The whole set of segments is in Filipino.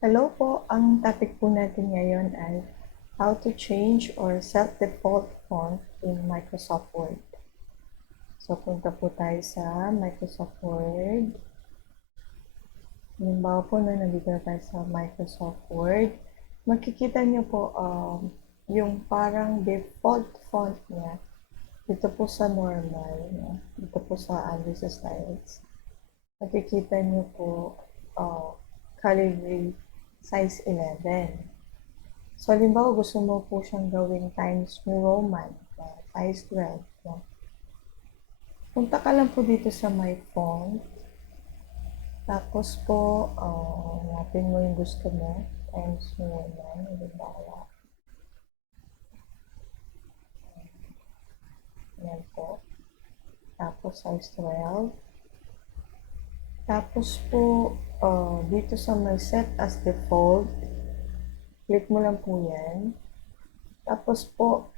Hello po, ang topic po natin ngayon ay how to change or set default font in Microsoft Word. So, punta po tayo sa Microsoft Word. Halimbawa po na nandito na tayo sa Microsoft Word. Makikita niyo po yung parang default font niya. Dito po sa normal, dito po sa under sa styles. Makikita niyo po calibri size 11. So, halimbawa gusto mo po siyang gawing Times New Roman, size 12. No? Punta ka lang po dito sa My Font. Tapos po, hanapin mo yung gusto mo. Times New Roman. Halimbawa. Yan po. Tapos size 12. Tapos po, dito sa may set as default, click mo lang po yan. Tapos po,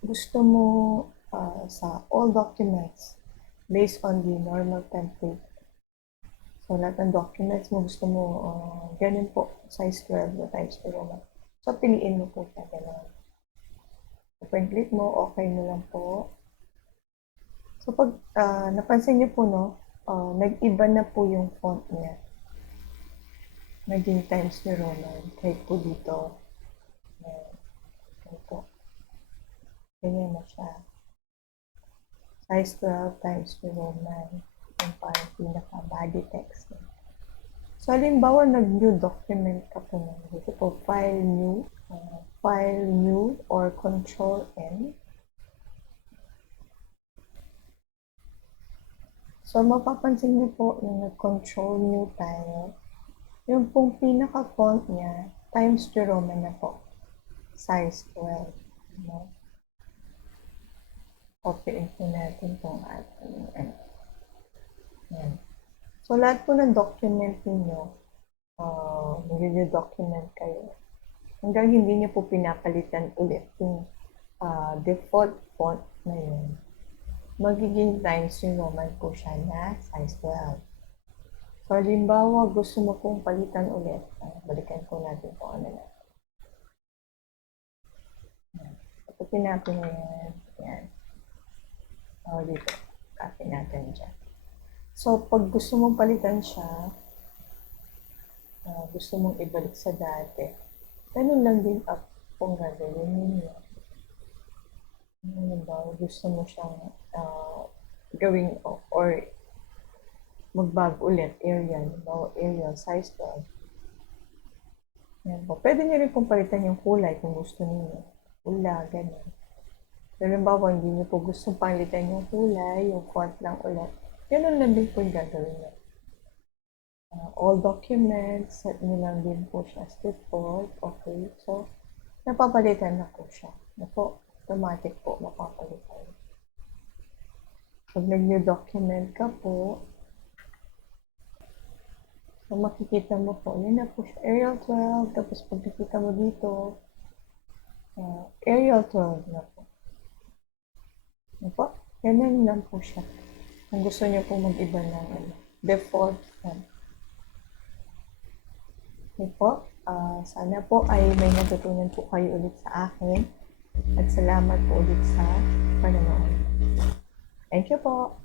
gusto mo sa all documents based on the normal template. So, lahat ng documents mo gusto mo, ganun po, size 12 na times per roman. So, piliin mo po siya, ganun. So, pag click mo, okay mo lang po. So, pag napansin niyo po, no, nag-iba na po yung font niya. Naging times New Roman. Click po dito. Ayan po. Ganyan na siya. Size 12 times New Roman. Yung parang pinaka-body text. So, halimbawa, nag-new document ka po na. Dito po, file new, or control N. So, mapapansin niyo po yung nag-control new tayo. Yung pong pinaka-font niya, Times New Roman na po. Size 12. No? Copyin po natin itong ating yan. So, lahat po ng document ninyo, mag-new document kayo. Hanggang hindi niyo po pinapalitan ulit yung default font na yun. Magiging Times New Roman po siya na size 12. So, halimbawa, gusto mo pong palitan ulit. Balikan po natin kung ano na. Taputin natin yan. Yan. Dito. Copy natin dyan. So, pag gusto mong palitan siya, gusto mong ibalik sa dati, ganun lang din up kung gagawin ninyo. Halimbawa, gusto mo siyang gawing or magbago ulit, Arial, size 12. Yan po. Pwede nyo rin pong palitan yung kulay kung gusto niyo. Pula, ganyan. Halimbawa, hindi nyo po gusto palitan yung kulay, yung font lang ulit. Ganun lang din po yung gagawin nyo. All documents, set nyo lang din po siya as default. Okay, so, napapalitan na po siya. Automatic po, napapalitan. Pag nag-new document ka po, so, makikita mo po, yun na po siya, Arial 12, tapos pag nakita mo dito, Arial 12 na po. Ano po? Ganyan lang po siya. Kung gusto niyo po mag-iba ng default font. Okay po, sana po ay may natutunan po kayo ulit sa akin. At salamat po ulit sa panonood. Thank you po.